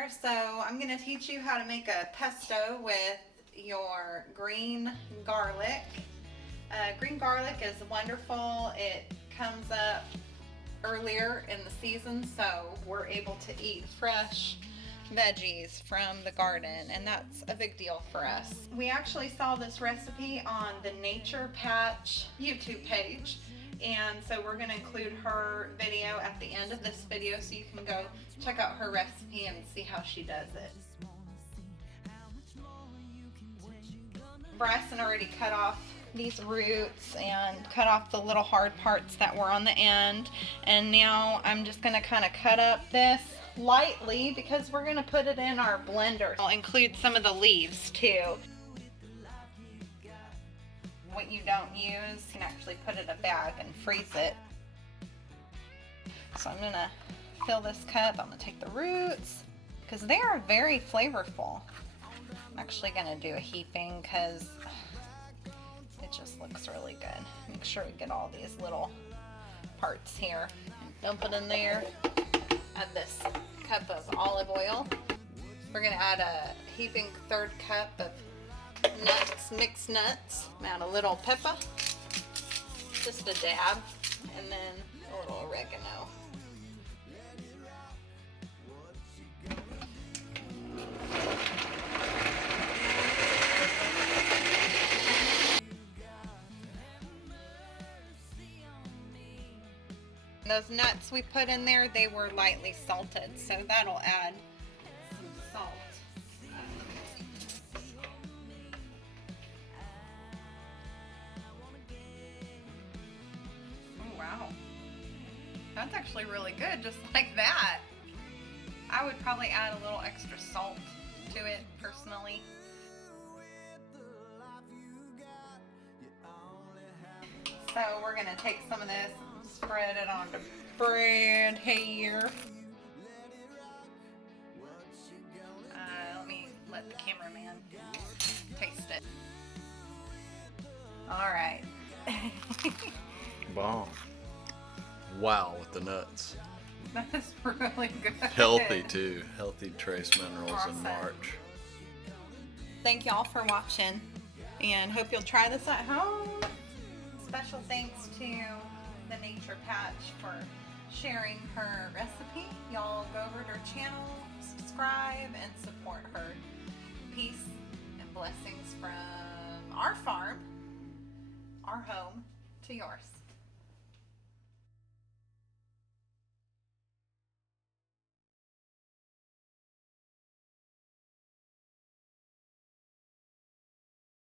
there. So I'm going to teach you how to make a pesto with your green garlic. Green garlic is wonderful. It comes up earlier in the season, so we're able to eat fresh veggies from the garden, and that's a big deal for us. We actually saw this recipe on the Nature Patch YouTube page, and so we're going to include her video at the end of this video so you can go check out her recipe and see how she does it. Bryson already cut off these roots and cut off the little hard parts that were on the end, and now I'm just going to kind of cut up this lightly because we're going to put it in our blender. I'll include some of the leaves too. What you don't use, you can actually put it in a bag and freeze it. So I'm going to fill this cup. I'm going to take the roots because they are very flavorful. I'm actually going to do a heaping because it just looks really good. Make sure we get all these little parts here. Dump it in there. Add this cup of olive oil. We're going to add a heaping third cup of nuts, mixed nuts. Add a little pepper, just a dab, and then a little oregano. Those nuts we put in there, they were lightly salted, so that'll add some salt. Oh wow, that's actually really good, just like that. I would probably add a little extra salt to it personally. So we're gonna take some of this, spread it on the bread here. Let the cameraman taste it. All right. Bomb. Wow, with the nuts. That is really good. Healthy too. Healthy trace minerals Awesome. in March. Thank y'all for watching, and hope you'll try this at home. Special thanks to the Nature Patch for sharing her recipe. Y'all go over to her channel, subscribe, and support her. Peace and blessings from our farm, our home, to yours.